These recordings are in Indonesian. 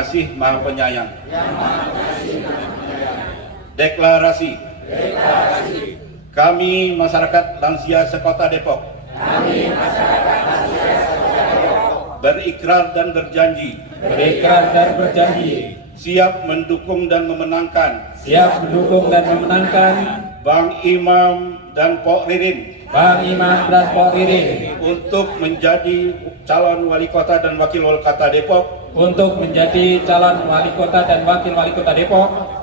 Pengasih Maha Penyayang. Deklarasi. Kami masyarakat lansia sekota Depok. Berikrar dan berjanji. Siap mendukung dan memenangkan. Bang Imam dan Pok Ririn. Untuk menjadi calon wali kota dan wakil wali kota Depok.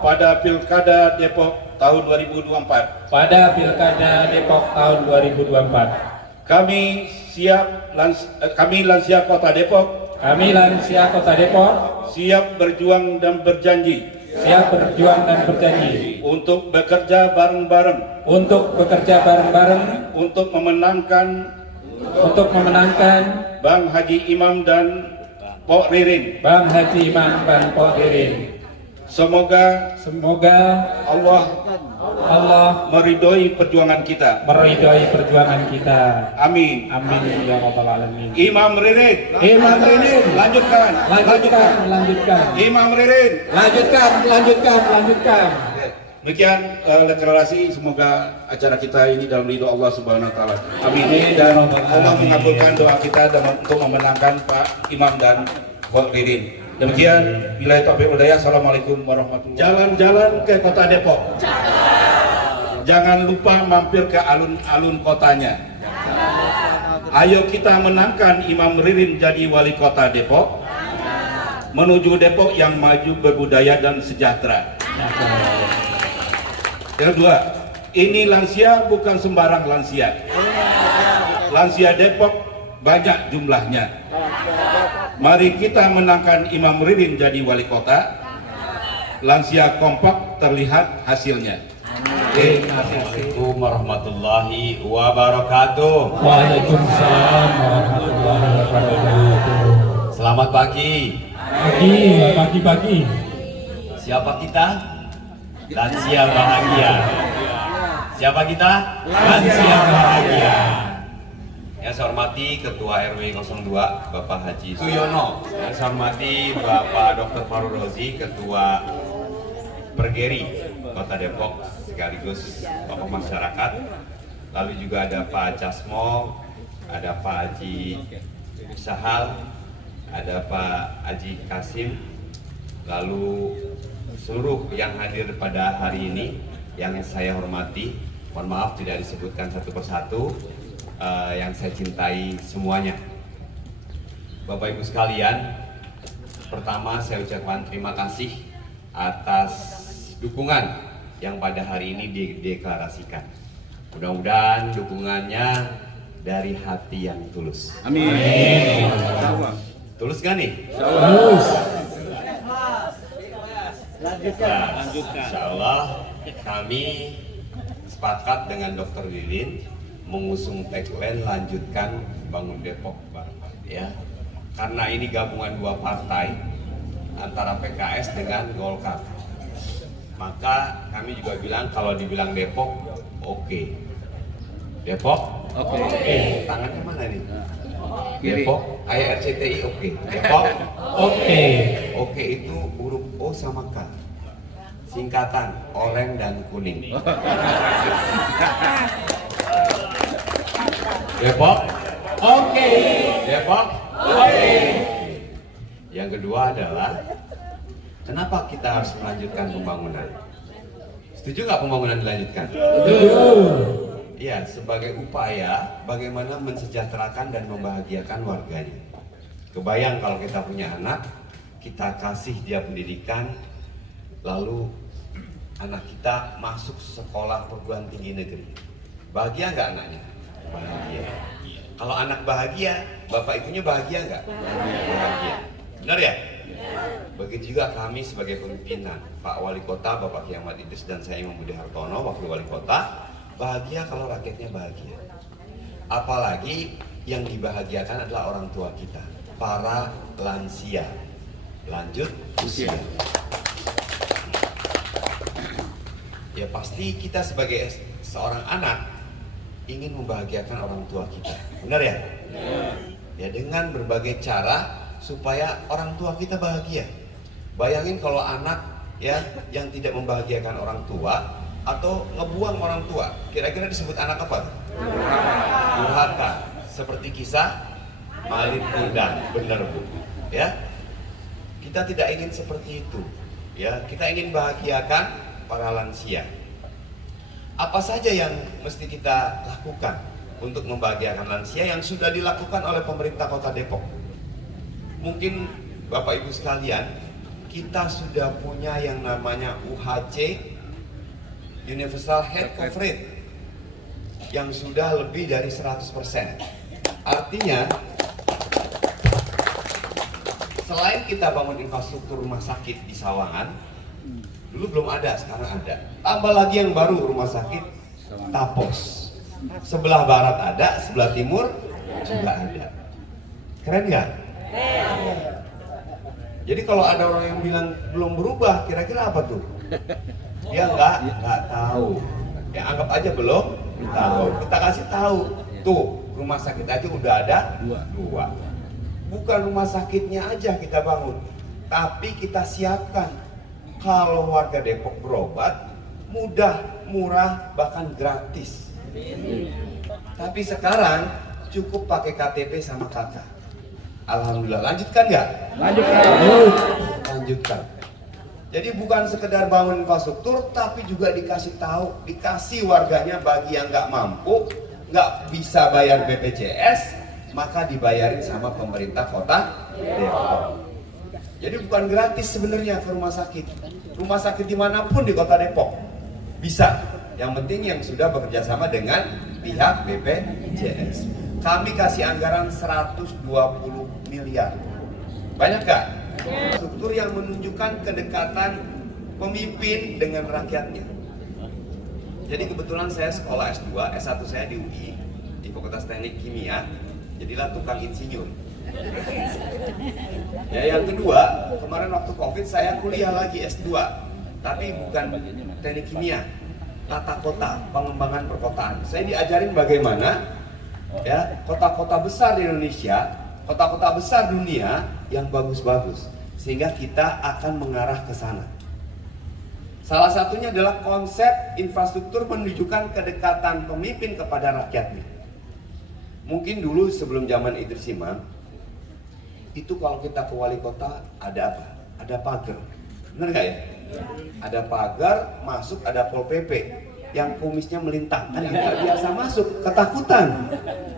Pada Pilkada Depok tahun 2024. Kami lansia Kota Depok. Siap berjuang dan berjanji. Untuk bekerja bareng-bareng. Untuk memenangkan Bang Haji Imam dan Pok Ririn. Semoga Allah meridhoi perjuangan kita. Amin. Ya Rabbal Alamin. Imam Ririn, lanjutkan. Imam Ririn, Lanjutkan. demikian deklarasi. Semoga acara kita ini dalam ridho Allah Subhanahu Wa Taala. Amin. Dan Allah mengabulkan doa kita untuk memenangkan Pak Imam dan Pok Ririn. Demikian, billahi taufiq wal hidayah. Assalamualaikum warahmatullahi wabarakatuh. Jalan-jalan ke Kota Depok. Jangan lupa mampir ke alun-alun kotanya. Ayo kita menangkan Imam Ririn jadi wali kota Depok. Menuju Depok yang maju, berbudaya dan sejahtera. Yang kedua, ini lansia bukan sembarang lansia. Lansia Depok banyak jumlahnya. Mari kita menangkan Imam Ririn jadi wali kota. Lansia kompak terlihat hasilnya. Assalamualaikum warahmatullahi wabarakatuh. Waalaikumsalam warahmatullahi wabarakatuh. Selamat pagi. Pagi. Siapa kita? Lansia bahagia. Siapa kita? Lansia bahagia. Yang saya hormati Ketua RW 02 Bapak Haji Suyono. Yang saya hormati Bapak Dr. Farul Rozi, Ketua Pergeri Kota Depok sekaligus Bapak masyarakat. Lalu juga ada Pak Casmo, ada Pak Haji Sahal, ada Pak Haji Kasim, lalu seluruh yang hadir pada hari ini yang saya hormati. Mohon maaf tidak disebutkan satu persatu. Yang saya cintai semuanya. Bapak Ibu sekalian, pertama saya ucapkan terima kasih atas dukungan yang pada hari ini dideklarasikan. Mudah-mudahan dukungannya dari hati yang tulus. Amin. Tulus gak nih? Terus. Lanjutkan. Insya Allah kami sepakat dengan Dr. Ririn mengusung tagline lanjutkan bangun Depok bareng, ya. Karena ini gabungan dua partai antara PKS dengan Golkar. Maka kami juga bilang kalau dibilang Depok, oke. Depok? Oke. Tangannya mana nih? Depok, kayak RCTI oke. Depok? Oke. Oke itu huruf O sama K. Singkatan oranye dan kuning. Depok? Oke. Depok? Oke. Yang kedua adalah kenapa kita harus melanjutkan pembangunan? Setuju nggak pembangunan dilanjutkan? Iya, sebagai upaya bagaimana mensejahterakan dan membahagiakan warganya. Kebayang kalau kita punya anak, kita kasih dia pendidikan, lalu anak kita masuk sekolah perguruan tinggi negeri. Bahagia nggak anaknya? Bahagia. Kalau anak bahagia, bapak ibunya bahagia nggak? Bahagia. Benar ya? Begitu juga kami sebagai pimpinan, Pak Wali Kota, Bapak Kiai Ahmad Idris dan saya Imam Budi Hartono, Wakil Wali Kota, bahagia kalau rakyatnya bahagia. Apalagi yang dibahagiakan adalah orang tua kita, para lansia, lanjut usia. Ya pasti kita sebagai seorang anak ingin membahagiakan orang tua kita, benar ya? Ya dengan berbagai cara supaya orang tua kita bahagia. Bayangin kalau anak ya yang tidak membahagiakan orang tua atau ngebuang orang tua, kira-kira disebut anak apa? Durhaka. Seperti kisah Malik Kudan, benar Bu. Ya, kita tidak ingin seperti itu. Ya, kita ingin bahagiakan para lansia. Apa saja yang mesti kita lakukan untuk membahagiakan lansia yang sudah dilakukan oleh pemerintah Kota Depok? Mungkin Bapak Ibu sekalian, kita sudah punya yang namanya UHC, Universal Health Coverage, yang sudah lebih dari 100%. Artinya, selain kita bangun infrastruktur rumah sakit di Sawangan, dulu belum ada, sekarang ada. Tambah lagi yang baru, rumah sakit Tapos. Sebelah barat ada, sebelah timur juga ada. Keren nggak? Jadi kalau ada orang yang bilang belum berubah, kira-kira apa tuh? Dia nggak tahu. Ya anggap aja belum tahu. Kita kasih tahu. Tuh, rumah sakit aja udah ada dua. Bukan rumah sakitnya aja kita bangun, tapi kita siapkan. Kalau warga Depok berobat, mudah, murah, bahkan gratis. Tapi sekarang cukup pakai KTP sama KK. Alhamdulillah, lanjutkan nggak? Lanjutkan. Jadi bukan sekedar bangun infrastruktur, tapi juga dikasih tahu, dikasih warganya bagi yang nggak mampu, nggak bisa bayar BPJS, maka dibayarin sama pemerintah Kota Depok. Jadi bukan gratis sebenarnya ke rumah sakit. Rumah sakit dimanapun di Kota Depok bisa. Yang penting yang sudah bekerja sama dengan pihak BPJS. Kami kasih anggaran 120 miliar. Banyak gak? Struktur yang menunjukkan kedekatan pemimpin dengan rakyatnya. Jadi kebetulan saya sekolah S2, S1 saya di UI, di Fakultas Teknik Kimia. Jadilah tukang insinyur. Ya, yang kedua, kemarin waktu COVID saya kuliah lagi S2, tapi bukan teknik kimia, tata kota, pengembangan perkotaan. Saya diajarin bagaimana ya kota-kota besar di Indonesia, kota-kota besar dunia yang bagus-bagus, sehingga kita akan mengarah ke sana. Salah satunya adalah konsep infrastruktur menunjukkan kedekatan pemimpin kepada rakyatnya. Mungkin dulu sebelum zaman Idris Imam, itu kalau kita ke wali kota ada apa? Ada pagar, benar nggak ya? Ada pagar, masuk ada Pol PP yang kumisnya melintang, kan nggak biasa masuk, ketakutan.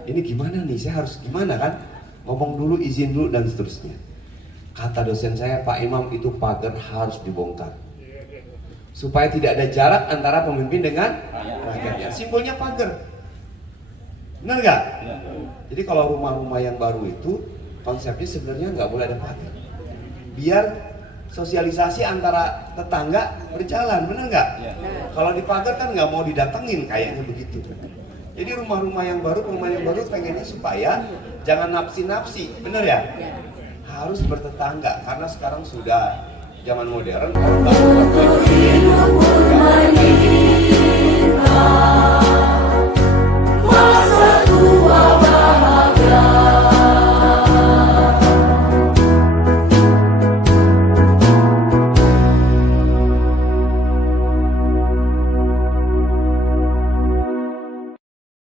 Ini gimana nih? Saya harus gimana kan? Ngomong dulu, izin dulu dan seterusnya. Kata dosen saya, Pak Imam, itu pagar harus dibongkar supaya tidak ada jarak antara pemimpin dengan rakyatnya. Simbolnya pagar, benar nggak? Jadi kalau rumah-rumah yang baru itu konsepnya sebenarnya nggak boleh ada pagar, biar sosialisasi antara tetangga berjalan, bener nggak? Kalau di pagar kan nggak mau didatengin kayaknya begitu. Jadi rumah-rumah yang baru pengennya supaya jangan napsi-napsi, bener ya? Harus bertetangga karena sekarang sudah zaman modern.